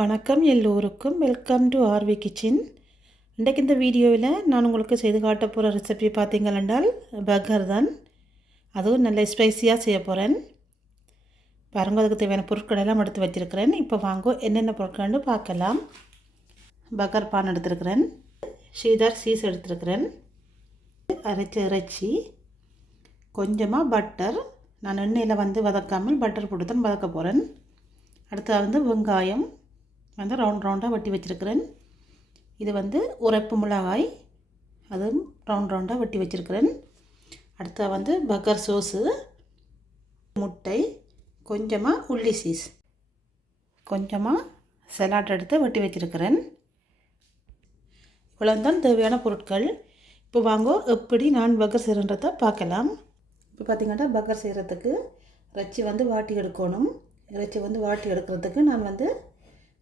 வணக்கம் எல்லோருக்கும் welcome to RV kitchen. இன்றைக்கு இந்த வீடியோவில் நான் உங்களுக்கு செய்து காட்ட போகிற ரெசிபி பார்த்தீங்களென்றால் பர்கர் தான். அதுவும் நல்ல ஸ்பைஸியாக செய்ய போகிறேன். பாருங்க, அதுக்கு தேவையான பொருட்கள் எல்லாம் எடுத்து வச்சுருக்கிறேன். இப்போ வாங்க என்னென்ன பொருட்கள்னு பார்க்கலாம். பர்கர் பான் எடுத்துருக்கிறேன், ஷீதர் சீஸ் எடுத்துருக்கிறேன், அரைச்ச இறைச்சி, கொஞ்சமாக பட்டர். நான் எண்ணெயில் வதக்காமல் பட்டர் போட்டு தான் வதக்க போகிறேன். அடுத்தது வெங்காயம் ரவுண்டாக வெட்டி வச்சுருக்கிறேன். இது உரைப்பு மிளகாய், அதுவும் ரவுண்டாக வெட்டி வச்சுருக்கிறேன். அடுத்த பர்கர் சோஸு, முட்டை, கொஞ்சமாக உள்ளி சீஸ், கொஞ்சமாக சலாட் எடுத்து வெட்டி வச்சுருக்கிறேன். இவ்வளோ தான் தேவையான பொருட்கள். இப்போ வாங்க எப்படி நான் பர்கர் செய்கிறன்றதை பார்க்கலாம். இப்போ பார்த்திங்கன்னா பர்கர் செய்கிறதுக்கு இறைச்சி வாட்டி எடுக்கணும். இறைச்சி வாட்டி எடுக்கிறதுக்கு நான்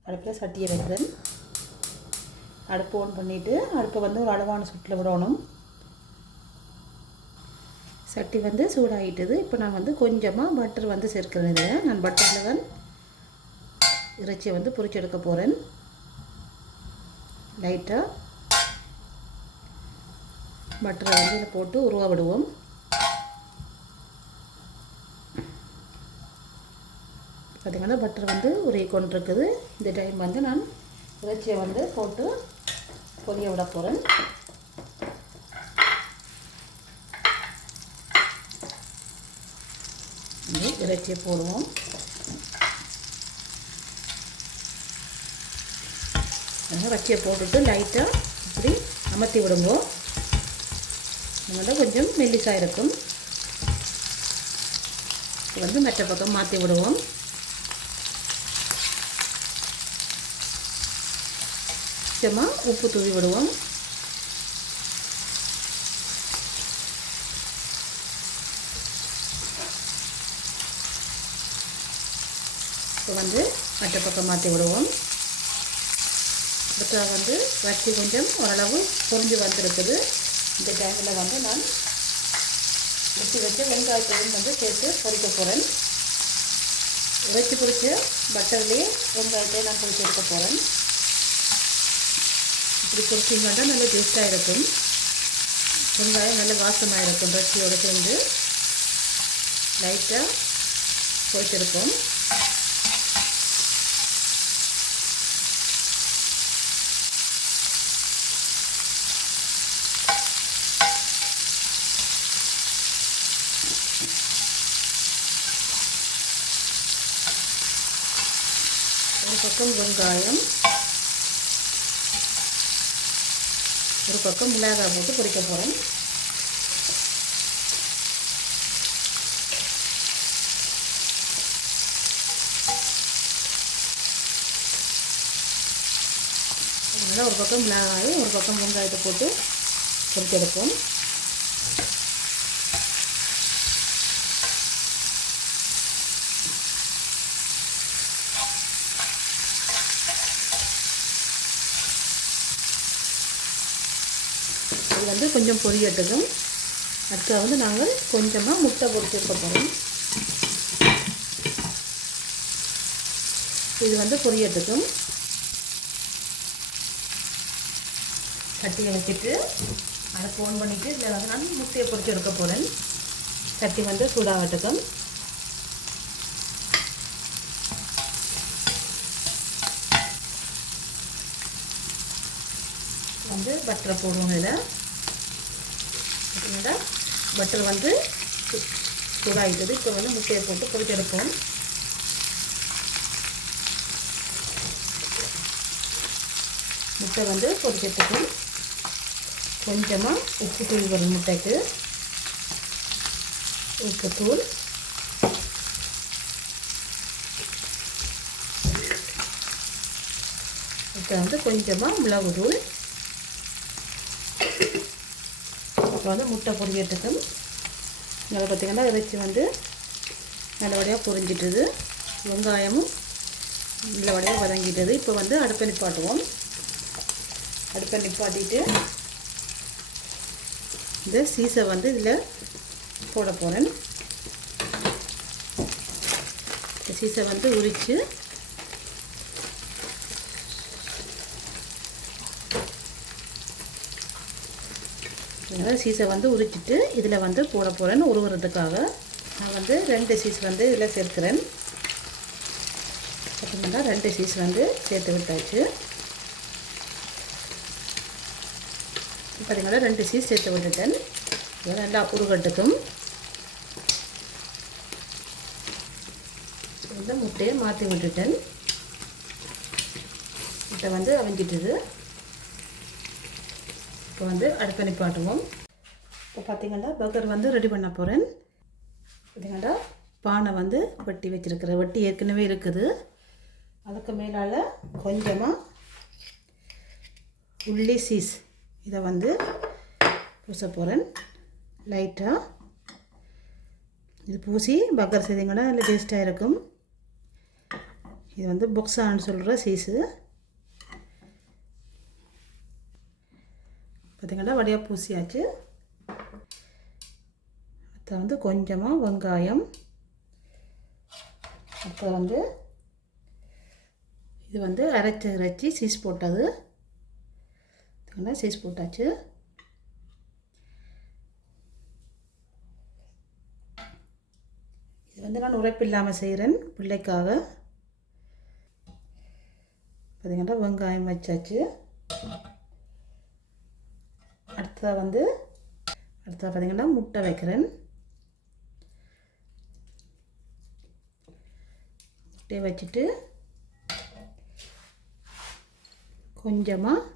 அடுப்பில் சட்டியை வைக்கிறேன். அடுப்பு ஆன் பண்ணிவிட்டு அடுப்பை ஒரு அளவான சூட்டில் விடணும். சட்டி சூடாகிட்டது. இப்போ நான் கொஞ்சமாக பட்டர் சேர்க்கிறேன். இதில் நான் பட்டரில் தான் இறைச்சியை பொரிச்சு எடுக்க போகிறேன். லைட்டாக பட்டரை இதில் போட்டு உருவ விடுவோம். பார்த்திங்கன்னா பட்டர் உருகி கொண்டு இருக்குது. இந்த டைம் நான் இறைச்சியை போட்டு பொரிய விட போகிறேன். இறைச்சியை போடுவோம். இறைச்சியை போட்டுட்டு லைட்டாக இப்படி அமர்த்தி விடுவோம். கொஞ்சம் மெல்லிசாக இருக்கும். மற்ற பக்கம் மாற்றி விடுவோம். கொஞ்சமாக உப்பு தூவி விடுவோம். இப்போ மற்ற பக்கம் மாற்றி விடுவோம். அடுத்த இறைச்சி கொஞ்சம் ஓரளவு பொரிஞ்சு வந்திருக்குது. இந்த டைமில் நான் வெட்டி வச்ச வெங்காயத்தையும் சேர்த்து பொரிக்க போகிறேன். இறைச்சி பொரிச்ச பட்டர்லேயே வெங்காயத்தை நான் பொரிச்சு எடுக்க போகிறேன். இப்படி பொரிச்சிங்கன்னா நல்ல டேஸ்ட்டாக இருக்கும். வெங்காயம் நல்ல வாசமாக இருக்கும். இறைச்சியோடு சேர்ந்து லைட்டாக பொரிச்செடுப்போம். ஒரு பக்கம் வெங்காயம், ஒரு பக்கம் மிளகாய் போட்டு பொரிக்க போகிறேன். அதனால் ஒரு பக்கம் மிளகாயும் ஒரு பக்கம் வெங்காயத்தை போட்டு பொரிச்செடுப்போம். இது கொஞ்சம் பொரியட்டுக்கும். அடுத்து நாங்கள் கொஞ்சமாக முட்டை பொரிச்சு எடுக்க போகிறோம். இது பொரியட்டுக்கும். சட்டியை வச்சுட்டு அதை ஃபோன் பண்ணிவிட்டு இதில் நான் முட்டையை பொரிச்சு எடுக்க போகிறேன். சட்டி சூடாகட்டுக்கும். பட்டரை போடுவோம். இதில் பட்டர் சூடாகிட்டது. இப்போ முட்டையை போட்டு பொரிச்செடுப்போம். முட்டை பொரிச்செடுத்துக்கும். கொஞ்சமாக உப்பு தூள் வரும். முட்டைக்கு உப்பு தூள், இப்போ கொஞ்சமாக மிளகு தூள். இப்போ முட்டை பொரியட்டுக்கும். இதில் பார்த்திங்கன்னா இறைச்சி நல்லபடியாக பொரிஞ்சிட்டுது. வெங்காயமும் நல்லபடியாக வதங்கிட்டது. இப்போ அடுப்பை நிப்பாட்டுவோம். அடுப்பை நிப்பாட்டிட்டு இந்த சீஸை இதில் போட போகிறேன். இந்த சீஸை உரித்து அதனால் சீஸை வந்து உரிச்சிட்டு இதில் வந்து போட போகிறேன்னு உருவுறதுக்காக நான் வந்து 2 சீஸ் வந்து இதில் சேர்க்குறேன். பார்த்தீங்கன்னா 2 சீஸ் வந்து சேர்த்து விட்டாச்சு. பார்த்தீங்கன்னா 2 சீஸ் சேர்த்து விட்டுட்டேன். இது நல்லா உருகட்டுக்கும். இந்த முட்டையை மாற்றி விட்டுட்டேன். முட்டை வந்து அவிஞ்சிட்டுது. இப்போ வந்து அடுப்பை நிப்பாட்டுவோம். இப்போ பார்த்தீங்கன்னா பர்கர் வந்து ரெடி பண்ண போகிறேன். பார்த்தீங்கன்னா பானை வந்து வெட்டி வச்சுருக்கிறேன். வெட்டி ஏற்கனவே இருக்குது. அதுக்கு மேலால் கொஞ்சமாக உள்ளி சீஸ் இதை வந்து பூச போகிறேன் லைட்டாக. இது பூசி பர்கர் செய்தீங்கன்னா நல்ல டேஸ்ட்டாக இருக்கும். இது வந்து பொக்ஸான்னு சொல்கிற சீஸு. பார்த்திங்கன்னா வடியாக பூசியாச்சு. அதை வந்து கொஞ்சமாக வெங்காயம், அப்புறம் வந்து இது வந்து அரைச்சி சீஸ் போட்டது. சீஸ் போட்டாச்சு. இது வந்து நான் உரைப்பு இல்லாமல் செய்கிறேன் பிள்ளைக்காக. பார்த்திங்கன்னா வெங்காயம் வச்சாச்சு. அடுத்ததாக பார்த்திங்கன்னா முட்டை வைக்கிறேன். முட்டையை வச்சுட்டு கொஞ்சமாக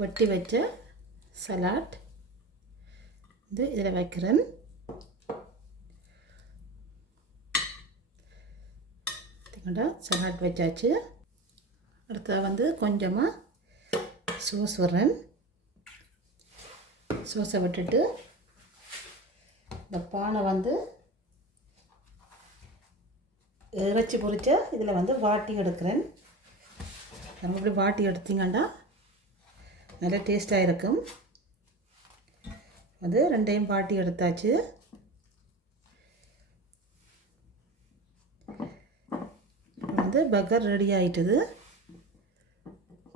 வெட்டி வச்ச சலாட் இது இதில் வைக்கிறேன். பார்த்திங்கன்னா சலாட் வச்சாச்சு. அடுத்ததாக வந்து கொஞ்சமாக சோஸ் விடுறேன். சோஸை விட்டுட்டு இந்த பானை வந்து இறைச்சி பொரிச்ச இதில் வந்து வாட்டி எடுக்கிறேன். நம்ம இப்படி வாட்டி எடுத்திங்கன்னா நல்லா டேஸ்ட்டாக இருக்கும். அது 2யும் வாட்டி எடுத்தாச்சு. வந்து பர்கர் ரெடி ஆகிட்டுது.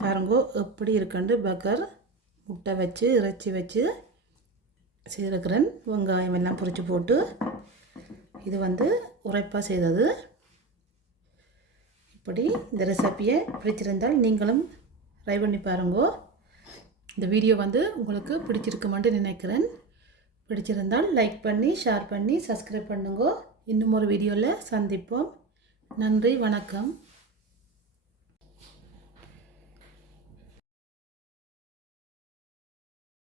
பாருங்கோ எப்படி இருக்குண்டு பர்கர். முட்டை வச்சு இறைச்சி வச்சு செய்திருக்கிறேன். வெங்காயம் எல்லாம் பொரிச்சு போட்டு இது வந்து உரைப்பாக செய்தது. இப்படி இந்த ரெசிபியை பிடிச்சிருந்தால் நீங்களும் ட்ரை பண்ணி பாருங்கோ. இந்த வீடியோ வந்து உங்களுக்கு பிடிச்சிருக்குமான்னு நினைக்கிறேன். பிடிச்சிருந்தால் லைக் பண்ணி ஷேர் பண்ணி சப்ஸ்கிரைப் பண்ணுங்க. இன்னும் ஒரு வீடியோவில் சந்திப்போம். நன்றி, வணக்கம்.